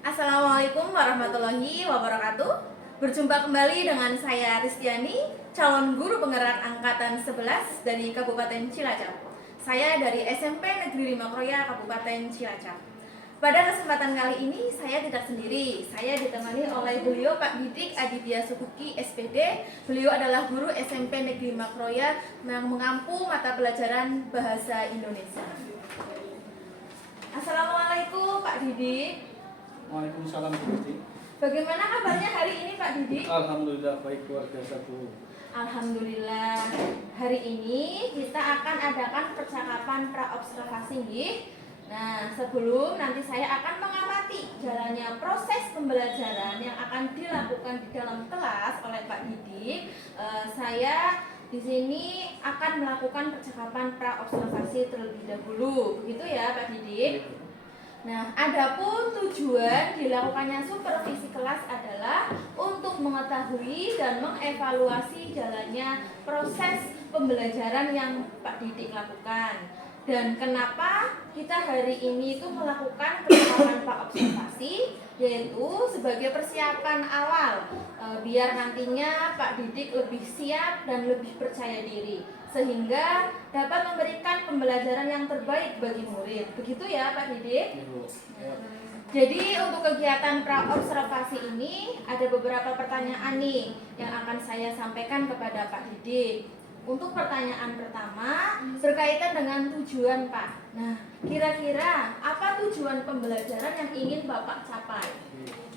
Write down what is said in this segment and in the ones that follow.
Assalamualaikum warahmatullahi wabarakatuh. Berjumpa kembali dengan saya Ristiani, calon guru penggerak angkatan 11 dari Kabupaten Cilacap. Saya dari SMP Negeri 5 Kroya, Kabupaten Cilacap. Pada kesempatan kali ini saya tidak sendiri. Saya ditemani oleh beliau Pak Didik Aditya Subuki SPD. Beliau adalah guru SMP Negeri 5 Kroya yang mengampu mata pelajaran Bahasa Indonesia. Assalamualaikum Pak Didik. Waalaikumsalam Bu Didik. Bagaimana kabarnya hari ini Pak Didik? Alhamdulillah baik, luar biasa Bu. Alhamdulillah. Hari ini kita akan adakan percakapan pra-observasi nggih. Nah, sebelum nanti saya akan mengamati jalannya proses pembelajaran yang akan dilakukan di dalam kelas oleh Pak Didik, saya di sini akan melakukan percakapan pra-observasi terlebih dahulu. Begitu ya Pak Didik? Nah, adapun tujuan dilakukannya supervisi kelas adalah untuk mengetahui dan mengevaluasi jalannya proses pembelajaran yang Pak Didik lakukan. Dan kenapa kita hari ini itu melakukan percakapan pra-observasi, yaitu sebagai persiapan awal biar nantinya Pak Didik lebih siap dan lebih percaya diri, sehingga dapat memberikan pembelajaran yang terbaik bagi murid. Begitu ya Pak Didik? Jadi untuk kegiatan pra-observasi ini ada beberapa pertanyaan nih yang akan saya sampaikan kepada Pak Didik. Untuk pertanyaan pertama berkaitan dengan tujuan Pak. Nah, kira-kira apa tujuan pembelajaran yang ingin Bapak capai?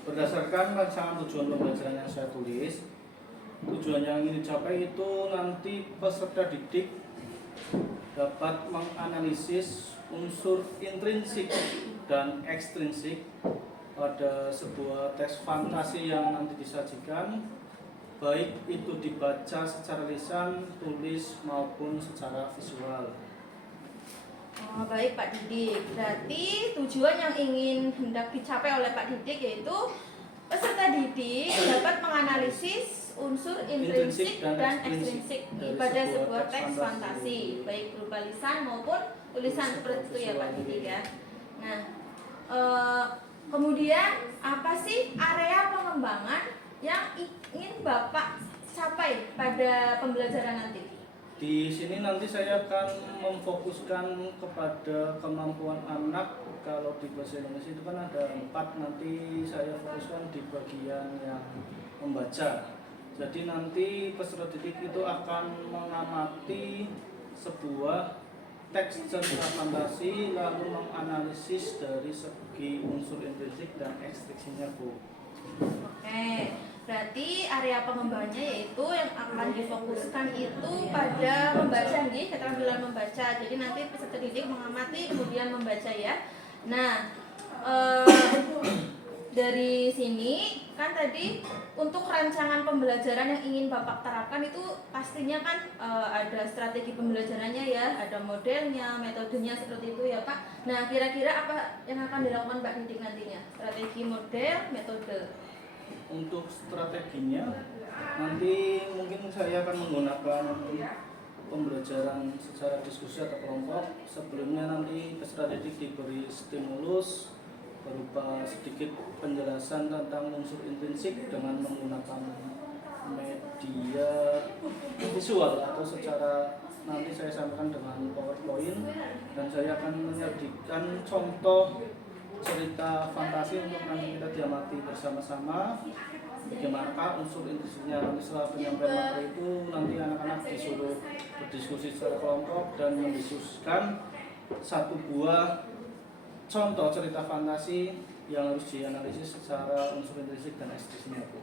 Berdasarkan rancangan tujuan pembelajaran yang saya tulis, tujuan yang ingin dicapai itu nanti peserta didik dapat menganalisis unsur intrinsik dan ekstrinsik pada sebuah teks fantasi yang nanti disajikan, baik itu dibaca secara lisan, tulis maupun secara visual. Oh, baik Pak Didik. Berarti tujuan yang ingin hendak dicapai oleh Pak Didik yaitu peserta didik dapat menganalisis unsur intrinsik dan ekstrinsik pada sebuah teks fantasi, baik berupa lisan maupun tulisan seperti itu ya Pak Didik ya. Nah, kemudian apa sih area pengembangan yang ingin Bapak capai pada pembelajaran nanti? Di sini nanti saya akan memfokuskan kepada kemampuan anak. Kalau di bahasa Indonesia itu kan ada 4, nanti saya fokuskan di bagian yang membaca. Jadi nanti peserta didik itu akan mengamati sebuah teks cerita fantasi lalu menganalisis dari segi unsur intrinsik dan ekstriksinya Bu. Oke, berarti area pengembangannya yaitu yang akan difokuskan itu pada membaca nih, keterampilan membaca. Jadi nanti peserta didik mengamati kemudian membaca ya. Nah, dari sini kan tadi untuk rancangan pembelajaran yang ingin Bapak terapkan itu pastinya kan ada strategi pembelajarannya ya, ada modelnya, metodenya seperti itu ya Pak. Nah, kira-kira apa yang akan dilakukan Pak Didik nantinya? Strategi, model, metode. Untuk strateginya nanti mungkin saya akan menggunakan pembelajaran secara diskusi atau kelompok. Sebelumnya nanti peserta didik diberi stimulus berupa sedikit penjelasan tentang unsur intrinsik dengan menggunakan media visual atau secara nanti saya sampaikan dengan PowerPoint, dan saya akan menyajikan contoh cerita fantasi untuk nanti kita diamati bersama-sama bagaimanakah unsur intrinsiknya. Nanti setelah penyampaian materi itu nanti anak-anak disuruh berdiskusi secara kelompok dan mendiskusikan satu buah contoh cerita fantasi yang harus dianalisis secara unsur intrinsik dan ekstrinsik Bu.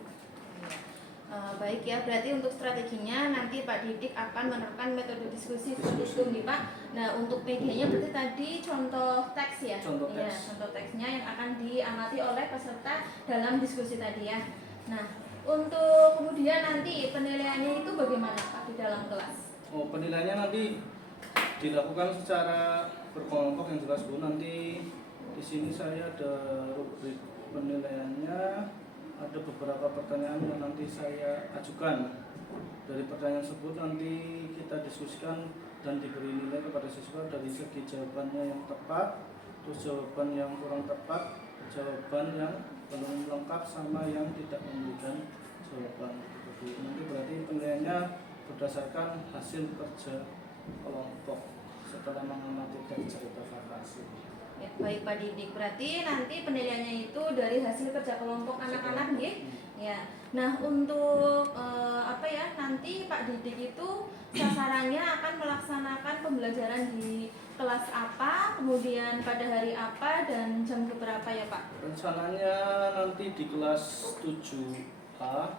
Baik ya, berarti untuk strateginya nanti Pak Didik akan menerapkan metode diskusi seperti itu nih Pak. Nah untuk medianya berarti tadi contoh teks ya? Contoh Iya, teks. contoh teksnya yang akan diamati oleh peserta dalam diskusi tadi ya. Nah untuk kemudian nanti penilaiannya itu bagaimana Pak di dalam kelas? Oh, penilaiannya nanti dilakukan secara berkelompok yang jelas Bu. Nanti di sini saya ada rubrik penilaiannya. Ada beberapa pertanyaan yang nanti saya ajukan. Dari pertanyaan tersebut nanti kita diskusikan dan diberi nilai kepada siswa dari segi jawabannya yang tepat, terus jawaban yang kurang tepat, jawaban yang belum lengkap, sama yang tidak memberikan jawaban. Jadi nanti berarti penilaiannya berdasarkan hasil kerja kelompok setelah mengamati teks cerita vakasi. Ya, baik Pak Didik, berarti nanti penilaiannya itu dari hasil kerja kelompok anak-anak nggih. Ya. Nah, untuk nanti Pak Didik itu sasarannya akan melaksanakan pembelajaran di kelas apa, kemudian pada hari apa dan jam berapa ya Pak? Rencananya nanti di kelas 7A.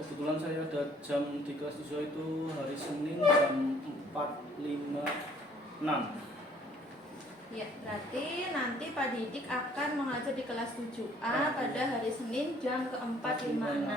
Kebetulan saya ada jam di kelas 7 itu hari Senin jam 4.56. Ya, berarti nanti Pak Didik akan mengajar di kelas 7A pada hari Senin jam ke-4.56.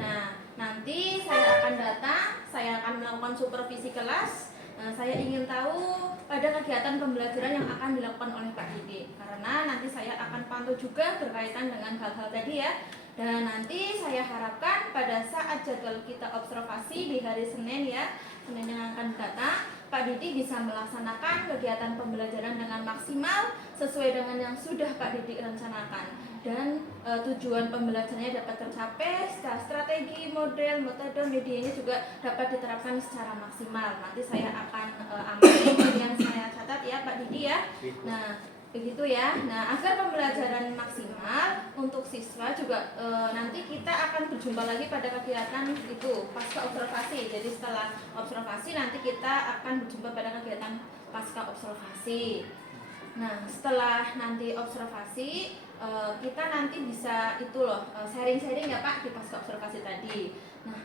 Nah, nanti saya akan datang, saya akan melakukan supervisi kelas. Saya ingin tahu pada kegiatan pembelajaran yang akan dilakukan oleh Pak Didik. Karena nanti saya akan pantau juga berkaitan dengan hal-hal tadi ya. Dan nanti saya harapkan pada saat jadwal kita observasi di hari Senin ya, Senin yang akan datang, Pak Didik bisa melaksanakan kegiatan pembelajaran dengan maksimal sesuai dengan yang sudah Pak Didik rencanakan dan tujuan pembelajarannya dapat tercapai secara strategi, model, metode, media ini juga dapat diterapkan secara maksimal. Nanti saya akan ambil yang saya catat ya Pak Didik ya. Nah begitu ya. Nah agar pembelajaran maksimal untuk siswa juga nanti kita akan berjumpa lagi pada kegiatan itu pasca observasi. Jadi setelah observasi nanti kita akan berjumpa pada kegiatan pasca observasi. Nah setelah nanti observasi kita nanti bisa itu loh sharing-sharing ya Pak di pasca observasi tadi. Nah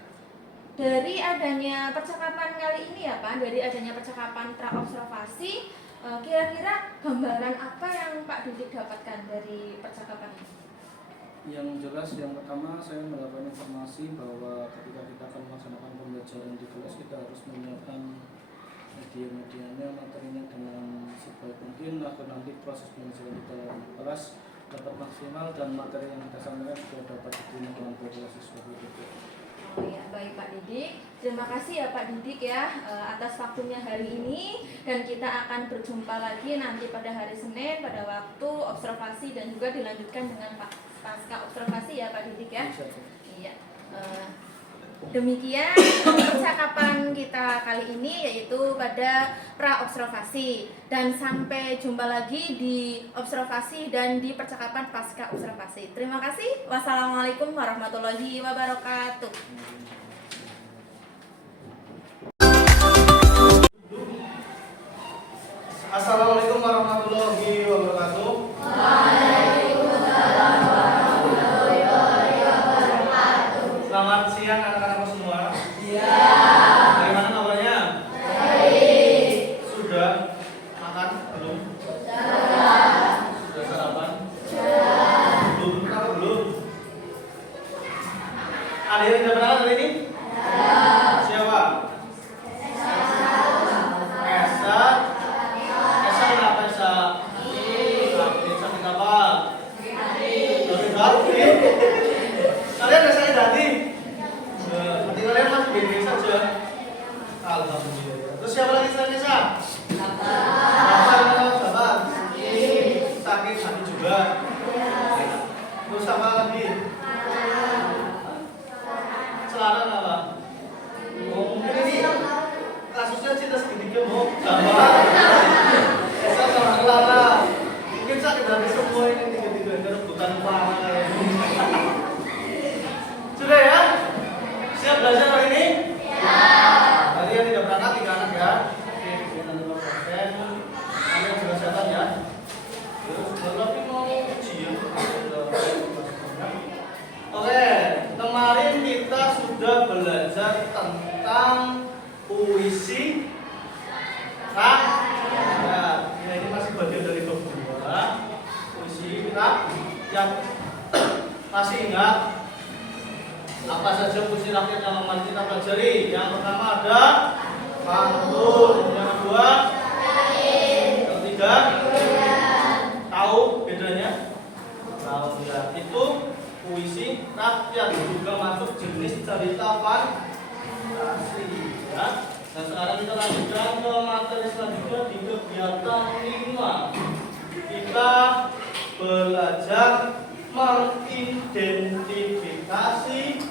dari adanya percakapan kali ini ya Pak, dari adanya percakapan pra observasi, kira-kira gambaran apa yang Pak Didik dapatkan dari percakapan ini? Yang jelas yang pertama saya mendapatkan informasi bahwa ketika kita akan melaksanakan pembelajaran di kelas kita harus menyiapkan media-medianya, materinya dengan sebaik mungkin agar nanti proses pembelajaran di dalam kelas dapat maksimal dan materi yang kita sampaikan juga dapat diterima dengan baik siswa itu. Oh ya, baik Pak Didik. Terima kasih ya Pak Didik ya atas waktunya hari ini dan kita akan berjumpa lagi nanti pada hari Senin pada waktu observasi dan juga dilanjutkan dengan pasca observasi ya Pak Didik ya. Iya. Demikian percakapan kita kali ini yaitu pada pra observasi dan sampai jumpa lagi di observasi dan di percakapan pasca observasi. Terima kasih. Wassalamualaikum warahmatullahi wabarakatuh. Assalamualaikum warahmatullahi wabarakatuh. Selamat siang anak-anak semua. Iya. Dari mana kabarnya? Baik. Sudah makan belum? Sudah. Sudah sarapan? Sudah. Belum kenapa belum? Ada yang tidak berangkat hari ini? Ada. Siapa? Esa. Esa kenapa Esa? Sakit apa? Sakit hati. Kalian ada sakit hati? Hati kalian masih baik-baik saja? Alhamdulillah. Terus siapa lagi selain Esa? Sabar. Sakit hati juga. Terus apa lagi? Selarang apa? Oh, mungkin ini kasusnya cinta segitiga mau sabar. Esa sama Clara. Mungkin sakit hati semua ini tiga-tiga rebutan Clara kayak ini. Sudah ya? Siap belajar hari ini? Ya. Tadi yang tidak berangkat 3 anak ya. Oke, kita nanti mau konten. Kalian juga kesehatan ya. Terus baru lagi mau ujian. Masih ingat apa saja fungsi rakyat yang akan kita pelajari? Yang pertama ada pantun, yang kedua yang ketiga tahu bedanya? Tahu ya. Itu puisi rakyat, juga masuk jenis cerita fantasi ya. Nah sekarang kita lanjutkan ke materi selanjutnya di kegiatan 5. Kita belajar mengidentifikasi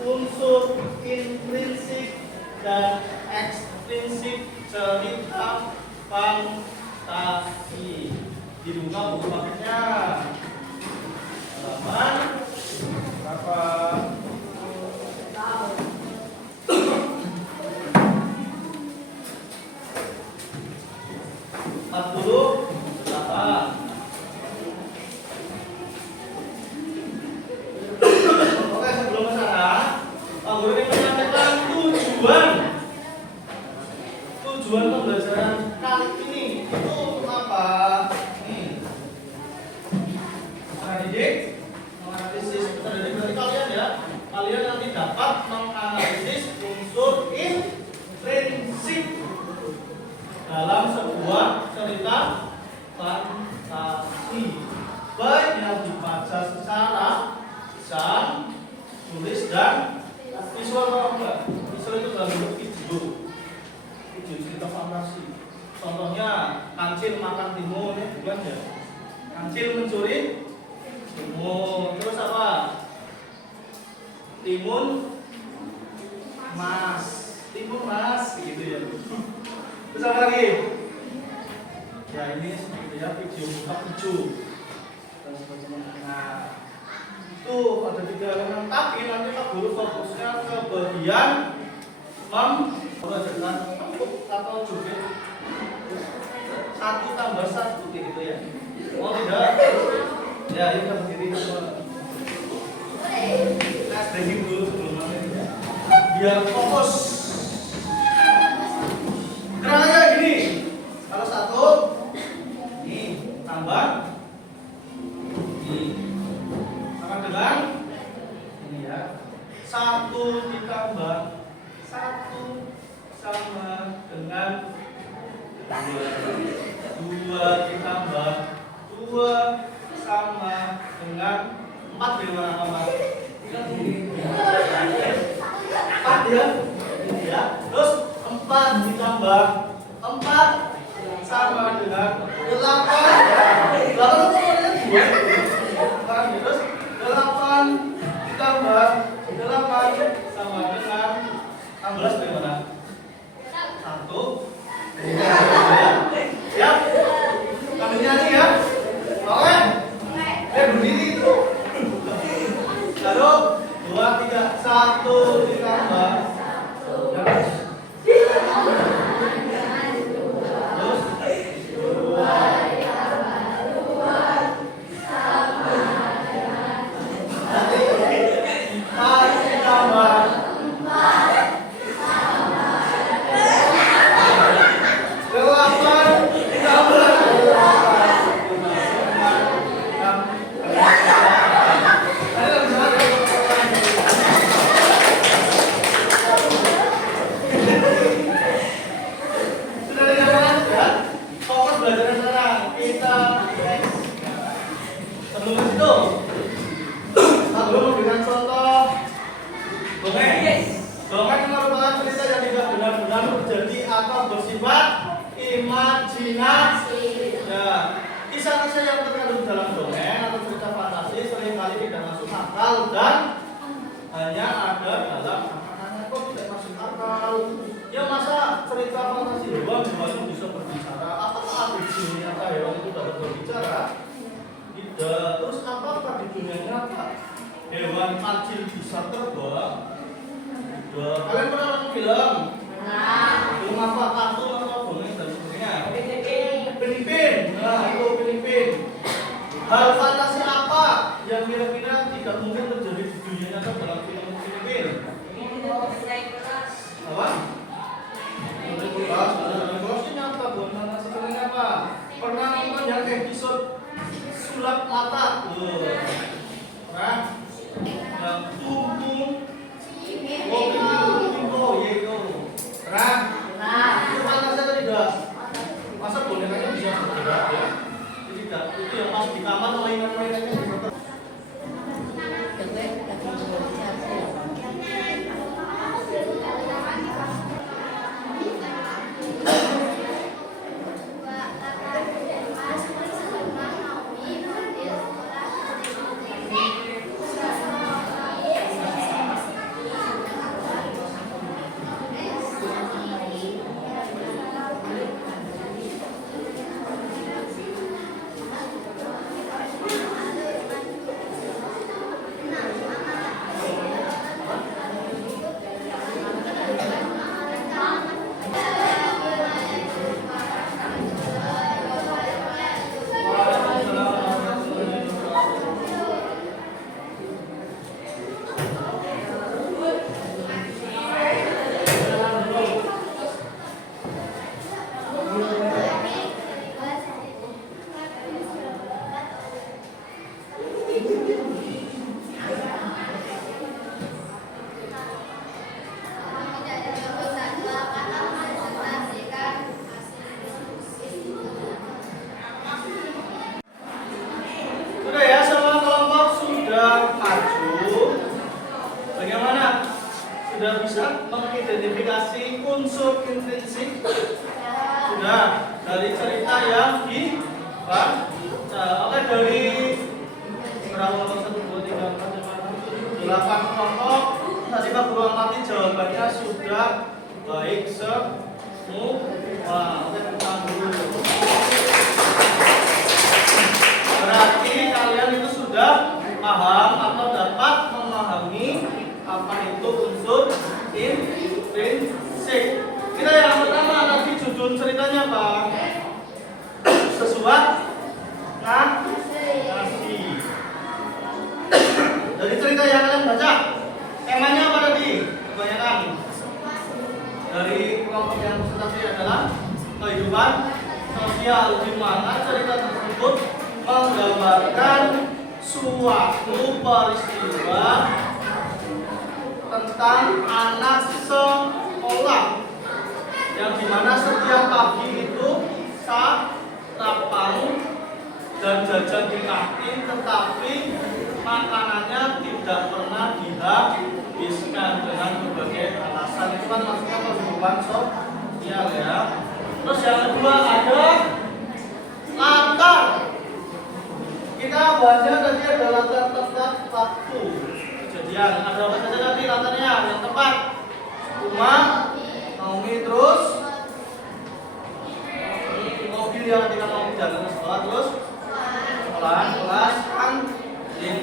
unsur intrinsik dan ekstrinsik cerita fantasi. Dibuka buku paketnya halaman berapa? 48. Oke, sebelum ke sana, Pak Guru ingin menyampaikan tujuan pembelajaran kali ini itu apa? Nih, mendidik, menganalisis pendidik dari kalian ya. Kalian nanti dapat menganalisis unsur intrinsik dalam sebuah cerita fantasi, baik yang dibaca secara lisan, tulis dan visual atau enggak. Visual itu dalam bentuk video cerita fantasi. Contohnya kancil makan timun, ya bukan ya? Kancil mencuri timun. Terus apa? Timun mas, gitu ya. Terus apa lagi? Ya ini seperti ya video buka hijau dan sebagainya. Nah, itu ada 3 elemen, tapi nanti Pak Guru fokusnya ke bagian belajarkan atau joget 1 tambah 1 gitu ya. Oh tidak? Ya ini kita berdiri semua. Kita stretching dulu sebelum nanti ya. Biar fokus. Gerakannya gini. Kalau 1 ini tambah ini sama dengan ini ya. 1 ditambah 1 sama dengan 2 ditambah 2 sama dengan 4 di mana apa? 4 ya. Ini ya. Terus 4 ditambah 4 sama dengan 8. 8 itu 2. Terus 8 ditambah 8 sama dengan 16 di mana? 1. Siap? Kami nyanyi ya? Oke? Berdiri itu. Lalu 2, 3, 1 ditambah intrinsik? Sudah. Dari cerita yang dibaca. Oke, dari berapa kelompok? 1, 2, 3, 4, 5, 6, 7, 8 kelompok. Tadi Pak Guru amati jawabannya sudah baik semua. Oke, kita dulu. Berarti kalian itu sudah paham atau dapat memahami apa itu unsur intrinsik. Kita yang pertama tadi judul ceritanya Pak. Sesuatu nasi. Dari cerita yang kalian baca, temanya apa tadi? Kebanyakan dari kelompok yang presentasi adalah kehidupan sosial, di mana cerita tersebut menggambarkan suatu peristiwa tentang anak sekolah yang dimana setiap pagi itu sarapan dan jajan di kantin, tetapi makanannya tidak pernah dihabiskan dengan berbagai alasan. Itu kan maksudnya kehidupan sosial ya. Terus yang kedua ada latar. Kita bahasnya tadi ada latar tepat waktu kejadian. Ada apa saja tadi latarnya? Yang tepat rumah, Naomi, terus mobil yang ketika mau jalan ke sekolah, terus sekolahan, kelas, kantin.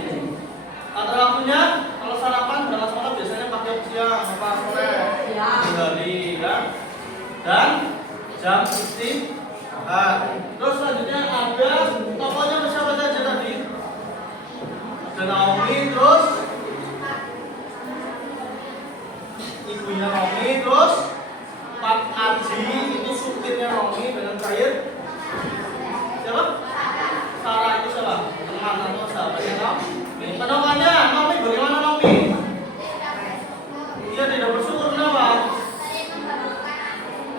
Latar waktunya kalau sarapan berangkat sekolah biasanya pakai siang apa sore hari ya. Dan jam istirahat. Terus selanjutnya ada tokohnya siapa saja tadi? Ada Naomi, terus ibunya Naomi, terus Pak Aji itu supirnya Naomi dengan cair. Siapa? Sarah itu siapa? Teman atau sahabatnya Naomi. Pedomannya Naomi bagaimana Naomi? Dia tidak bersyukur kenapa?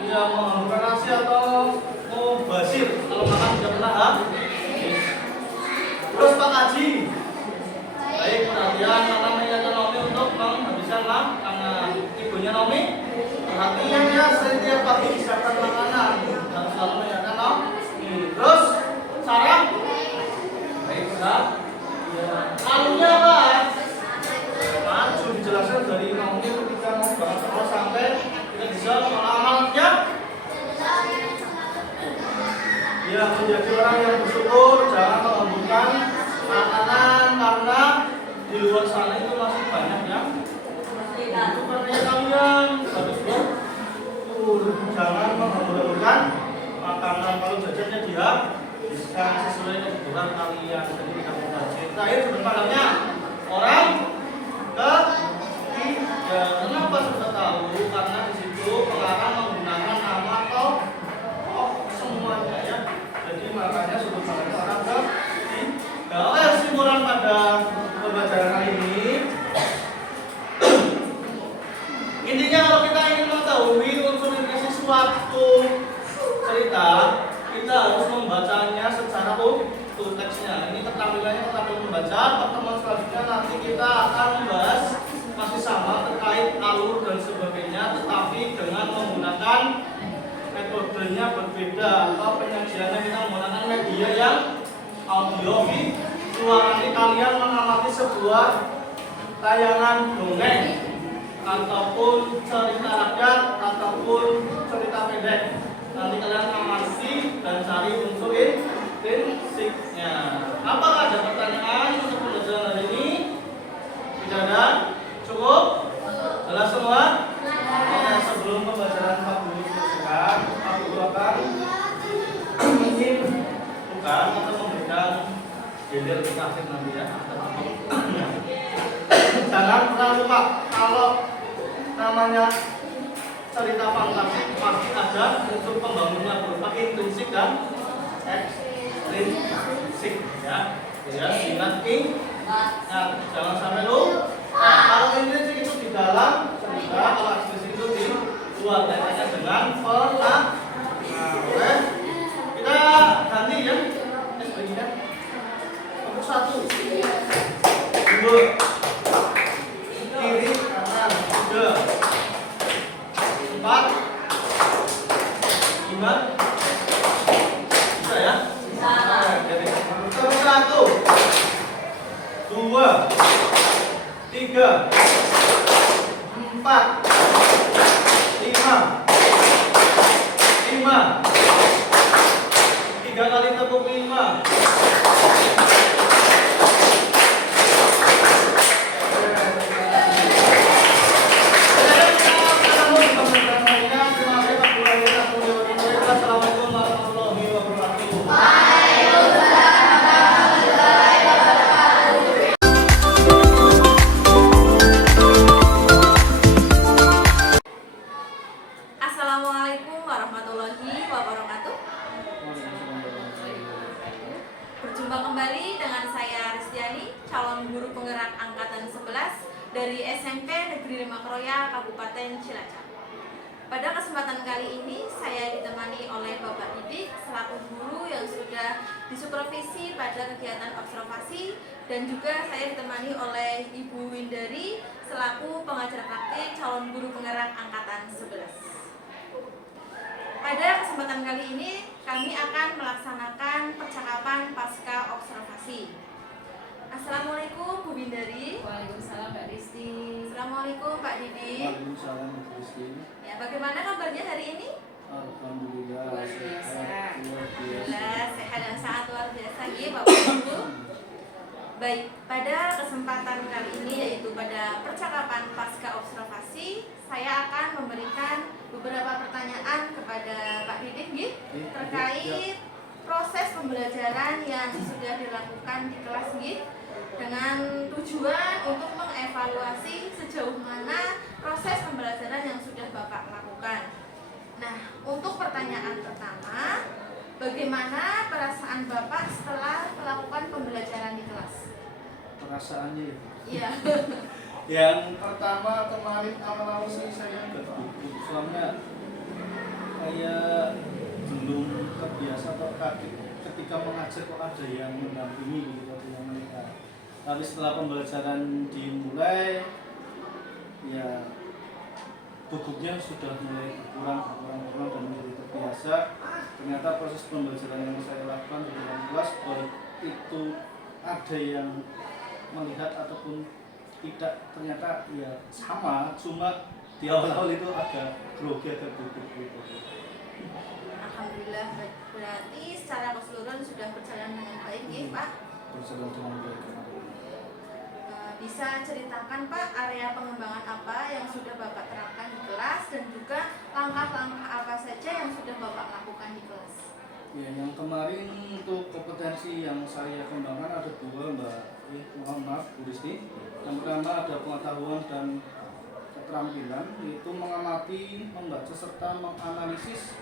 Dia menghambur nasi atau basir kalau makan tidak pernah habis. Terus Pak Haji baik perhatian karena mengingatkan Naomi untuk menghabiskan makanan. Ibunya Naomi perhatian ya setiap pagi siapkan makanan dan selalu mengingatkan Naomi. Terus Sarah baik Sarah alurnya apa? Maju dijelaskan dari Naomi ketika mau berangkat sekolah sampai kita bisa mengamalnya. Ya, menjadi orang yang bersyukur, jangan menghamburkan makanan karena di luar sana itu masih banyak yang itu karena kalian harus bersyukur, jangan menghamburkan makanan kalau jajannya dihabiskan sesuai kebutuhan kalian, jadi tidak mubazir. Terakhir sebenarnya orang ketiga, kenapa sudah tahu? Karena di situ pengarang menggunakan nama atau semuanya ya. Jadi makanya sudut pandangnya orang ketiga. Oke, kesimpulan pada pembelajaran kali ini. Intinya kalau kita ingin mengetahui unsur intrinsik suatu cerita, kita harus membacanya secara utuh teksnya. Ini keterampilannya keterampilan membaca. Pertemuan selanjutnya nanti kita akan membahas masih sama terkait alur dan sebagainya, tetapi dengan menggunakan metodenya berbeda atau penyajiannya kita menggunakan media yang audio visual. Nanti kalian mengamati sebuah tayangan dongeng ataupun cerita rakyat ataupun cerita pendek. Nanti kalian amati dan cari unsur intrinsiknya. Apakah ada pertanyaan untuk pembelajaran hari ini? Tidak ada? Cukup? Jelas semua? Oke, sebelum pembelajaran Pak Guru selesai, Pak Guru akan ingin bukan atau memberikan gelir kasih nanti ya. Jangan pernah lupa kalau namanya cerita fantasi pasti ada unsur pembangunnya berupa intrinsik dan ekstrinsik ya. Ya, ingat jangan sampai lupa. Kalau intrinsik itu di dalam cerita, kalau ekstrinsik itu di luar, kaitannya dengan pelaksanaan. Oke, kita ganti ya. SPG-nya. Untuk 1, 2, kiri, kanan, 3, 4, 2, 3, 4, 5, 3 kali tepuk 5. Assalamualaikum warahmatullahi wabarakatuh. Assalamualaikum warahmatullahi wabarakatuh. Berjumpa kembali dengan saya Ristiani, calon guru penggerak angkatan 11 dari SMP Negeri 5 Kroya, Kabupaten Cilacap. Pada kesempatan kali ini saya ditemani oleh Bapak Didik selaku guru yang sudah disupervisi pada kegiatan observasi, dan juga saya ditemani oleh Ibu Windari selaku pengajar praktik calon guru penggerak angkatan 11. Pada kesempatan kali ini kami akan melaksanakan percakapan pasca observasi. Assalamualaikum Bu Windari. Waalaikumsalam Mbak Risti. Assalamualaikum Pak Didi. Waalaikumsalam Ibu Rizky. Ya, bagaimana kabarnya hari ini? Alhamdulillah. Luar biasa. Luar biasa. Alhamdulillah sehat dan sangat luar biasa ya Bapak Ibu. Baik, pada kesempatan kali ini yaitu pada percakapan pasca observasi, saya akan memberikan beberapa pertanyaan kepada Pak Didik nggih, terkait proses pembelajaran yang sudah dilakukan di kelas nggih, dengan tujuan untuk mengevaluasi sejauh mana proses pembelajaran yang sudah Bapak lakukan. Nah, untuk pertanyaan pertama, bagaimana perasaan Bapak setelah melakukan pembelajaran di kelas? Perasaannya ya. Iya. Yang pertama kemarin awal-awal sih saya agak gugup, soalnya kayak belum terbiasa atau kaget ketika mengajar kok ada yang mendampingi gitu, ada yang menikah. Tapi setelah pembelajaran dimulai, ya gugupnya sudah mulai berkurang dan menjadi terbiasa. Ternyata proses pembelajaran yang saya lakukan di dalam kelas, baik itu ada yang melihat ataupun tidak, ternyata ya sama, cuma di awal-awal itu agak grogi, agak gugup gitu. Alhamdulillah, berarti secara keseluruhan sudah berjalan dengan baik ya Pak. Berjalan dengan baik kemarin. Bisa ceritakan Pak area pengembangan apa yang sudah Bapak terapkan di kelas, dan juga langkah-langkah apa saja yang sudah Bapak lakukan di kelas? Ya, yang kemarin untuk kompetensi yang saya kembangkan ada dua Mbak. Mohon maaf Bu Risti. Yang pertama ada pengetahuan dan keterampilan, yaitu mengamati, membaca serta menganalisis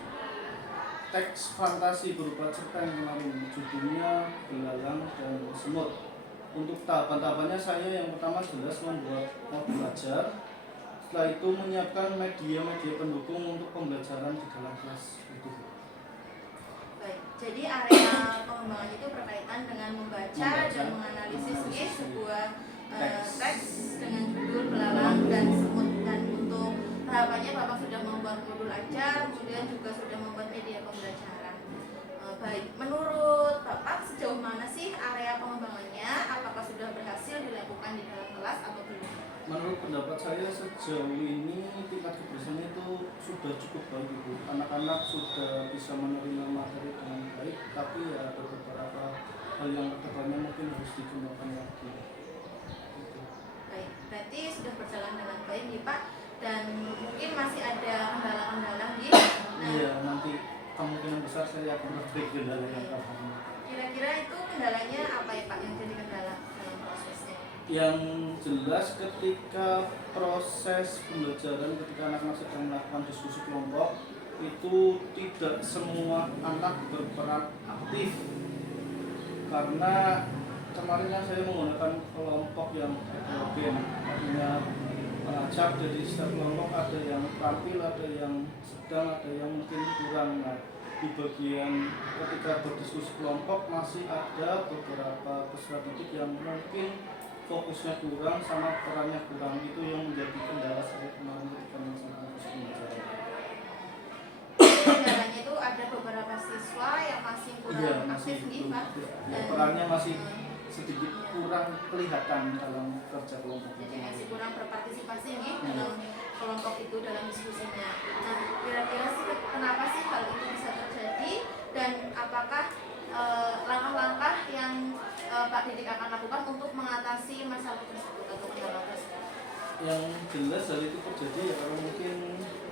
teks fantasi berupa cerpen yang kemarin, judulnya Belalang dan Semut. Untuk tahapan-tahapannya saya yang pertama jelas membuat modul ajar, setelah itu menyiapkan media-media pendukung untuk pembelajaran di dalam kelas itu. Baik, jadi area pengembangan itu berkaitan dengan membaca dan menganalisis sebuah teks dengan judul Belalang dan Semut. Dan untuk tahapannya Bapak sudah membuat modul ajar, kemudian juga sudah membuat media pembelajaran. Baik, menurut Bapak sejauh mana sih area pengembangannya? Apakah sudah berhasil dilakukan di dalam kelas atau belum? Menurut pendapat saya sejauh ini tingkat keberhasilannya itu sudah cukup baik Ibu. Anak-anak sudah bisa menerima materi dengan baik, tapi ya ada beberapa hal yang kedepannya mungkin harus dikembangkan lagi. Gitu. Baik, berarti sudah berjalan dengan baik nih Pak, dan mungkin masih ada kendala-kendala nih. Iya, nanti kemungkinan besar saya akan berbagi kendala yang akan. Kira-kira itu kendalanya apa ya Pak yang jadi kendala dalam prosesnya? Yang jelas ketika proses pembelajaran, ketika anak-anak sedang melakukan diskusi kelompok, itu tidak semua anak berperan aktif, karena kemarin kan saya menggunakan kelompok yang heterogen, artinya mengajak dari setiap kelompok ada yang tampil, ada yang sedang, ada yang mungkin kurang. Nah, di bagian ketika berdiskusi kelompok masih ada beberapa peserta didik yang mungkin fokusnya kurang sama perannya kurang, itu yang menjadi kendala saya kemarin ketika melaksanakan proses pembelajaran. Kendalanya itu ada beberapa siswa yang masih kurang aktif nih Pak, perannya masih sedikit kurang kelihatan dalam kerja kelompok Jadi itu. masih kurang berpartisipasi nih dalam kelompok itu, dalam diskusinya. Nah, kira-kira sih kenapa sih hal itu bisa terjadi dan apakah langkah-langkah yang Pak Didik akan lakukan untuk mengatasi masalah tersebut atau kendala tersebut? Yang jelas hal itu terjadi ya karena mungkin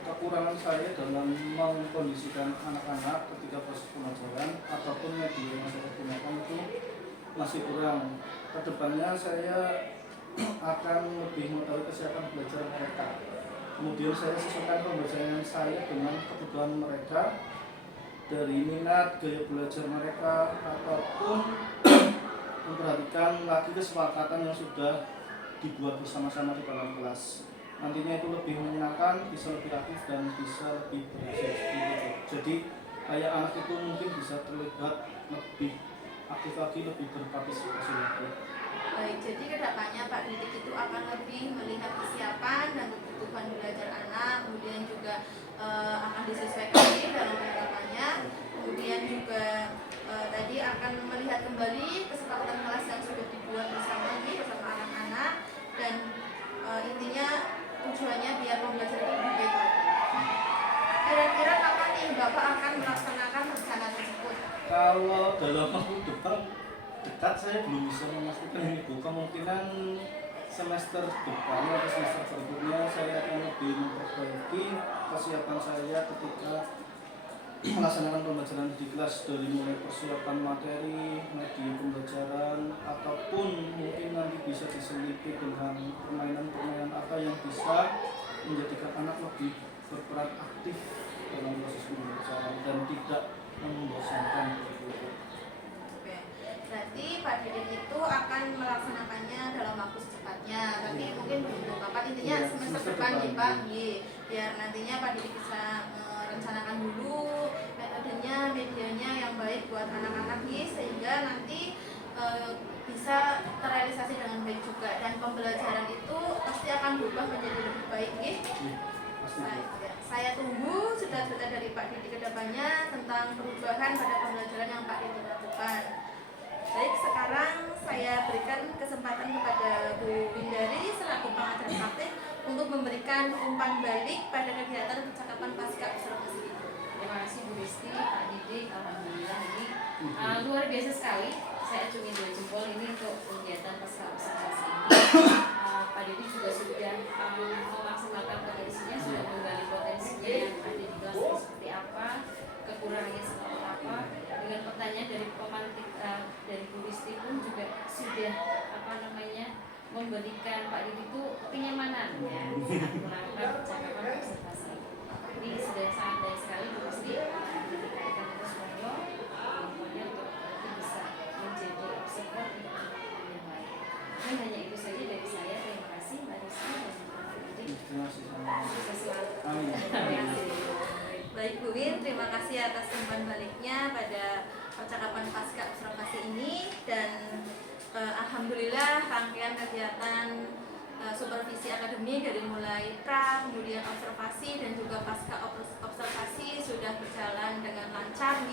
kekurangan saya dalam mengkondisikan anak-anak ketika proses pembelajaran ataupun media yang saya gunakan itu masih kurang. Kedepannya saya akan lebih mengetahui kesiapan belajar mereka. Kemudian saya sesuaikan pembelajaran saya dengan kebutuhan mereka dari minat, gaya belajar mereka ataupun memperhatikan lagi kesepakatan yang sudah dibuat bersama-sama di dalam kelas. Nantinya itu lebih menyenangkan, bisa lebih aktif dan bisa lebih berhasil. Jadi kayak anak itu mungkin bisa terlibat lebih aktif lagi, lebih berpartisipasi lagi. Baik, jadi kedepannya Pak Didik itu akan lebih melihat kesiapan dan kebutuhan belajar anak, kemudian juga akan disesuaikan dalam penerapannya, kemudian juga tadi akan melihat kembali kesepakatan kelas yang sudah dibuat bersama anak-anak dan intinya tujuannya biar pembelajaran itu lebih baik lagi. Kira-kira kapan nih Bapak akan melaksanakan rencana tersebut? Kalau dalam waktu dekat saya belum bisa memastikan ini Bu. Kemungkinan semester depan atau semester berikutnya saya akan lebih memperbaiki kesiapan saya ketika melaksanakan pembelajaran di kelas, dari mulai persiapan materi, media pembelajaran, ataupun mungkin nanti bisa diselipi dengan permainan-permainan apa yang bisa menjadikan anak lebih berperan aktif dalam proses pembelajaran dan tidak membosankan. Oke, berarti Pak Didik itu akan melaksanakannya dalam waktu secepatnya, tapi mungkin belum tahu kapan, intinya Iya, semester semester depan depan. nih Pak, biar nantinya Pak Didik bisa merencanakan dulu metodenya, medianya yang baik buat anak-anak sehingga nanti bisa terrealisasi dengan baik juga dan pembelajaran itu pasti akan berubah menjadi lebih baik Pasti. Saya tunggu cita-cita dari Pak Didik kedepannya tentang perubahan pada pembelajaran yang Pak Didik lakukan. Baik, sekarang saya berikan kesempatan kepada Bu Windari selaku pengajar praktik untuk memberikan umpan balik pada kegiatan percakapan pasca observasi ini. Terima kasih Bu Risti, Pak Didik, alhamdulillah ini luar biasa sekali. Saya acungin dua jempol ini untuk kegiatan pasca observasi ini. Pak Didik juga sudah memaksimalkan potensinya, sudah menggali potensinya yang ada di kelas ini seperti apa, kekurangannya seperti apa. Dengan pertanyaan dari pemantik dari Bu Risti pun juga sudah memberikan Pak Didik itu kenyamanan ya saat melakukan percakapan observasi. Ini sudah sangat baik sekali Bu Risti. Kita terus monggo kemampuannya untuk nanti bisa menjadi observer yang baik. Ini hanya itu saja dari saya. Terima kasih Mbak Risti dan Pak Didik. Terima kasih. Sukses selalu. Amin. Terima kasih. Baik Bu Win, terima kasih atas umpan baliknya pada percakapan pasca observasi ini dan alhamdulillah rangkaian kegiatan supervisi akademik dari mulai pra, kemudian observasi dan juga pasca observasi sudah berjalan dengan lancar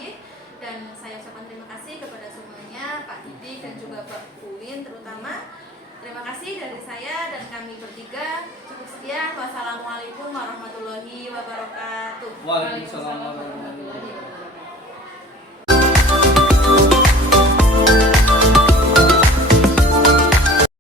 dan saya ucapkan terima kasih kepada semuanya, Pak Didik dan juga Pak Win terutama. Terima kasih dari saya dan kami bertiga. Cukup sekian. Wassalamualaikum warahmatullahi wabarakatuh. Waalaikumsalam warahmatullahi wabarakatuh.